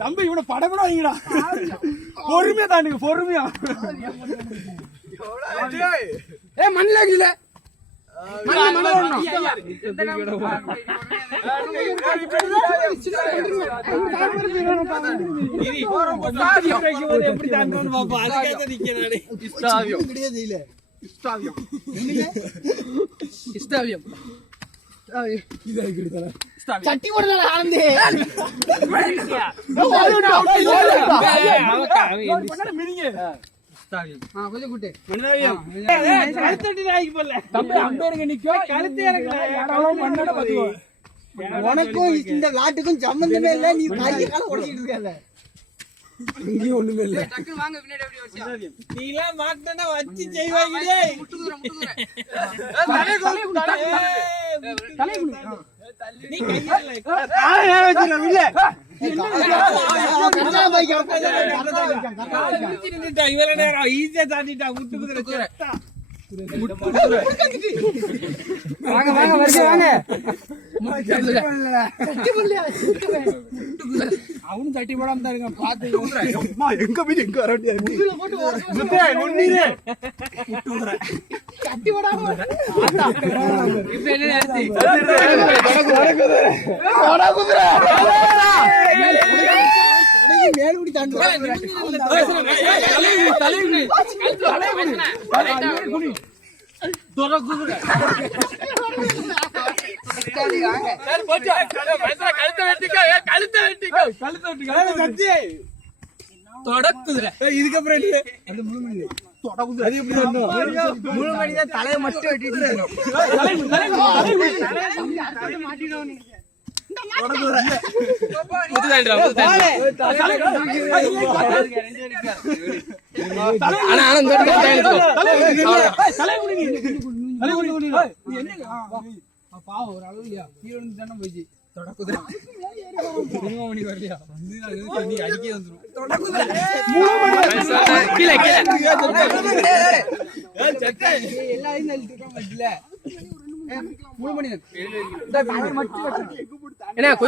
தம்பி இவனை படப்பட வைங்கடா. பொறுமையா தாண்டுங்க, பொறுமையா. மண்ணில் சட்டி போடுறா ஆனந்தே. உனக்கும் இந்த நாட்டுக்கும் சம்பந்தமே இல்ல. நீ கையை கால உடைச்சிட்டு இருக்காத. இங்கேயும் ஒண்ணுமே இல்ல. நீ எல்லாம் மாட்டனா வச்சு செய்வாங்க. நீ கையில இவர நேரம் ஈஸியா தாண்டிட்டா. முட்டு குதிரை வாங்க வாங்க வருக வாங்க. அவனும் தட்டி போடாம தான் இருக்கான். பாத்து எங்க போய் எங்க வர தட்டி போடாம மேலுடி தாண்டு இதுக்கப்புறம் தலையை மட்டும் வெட்டிட்டு பாவம் ஒரு அளவு இல்லையா? தானே போயிடுச்சு. எல்லாரும்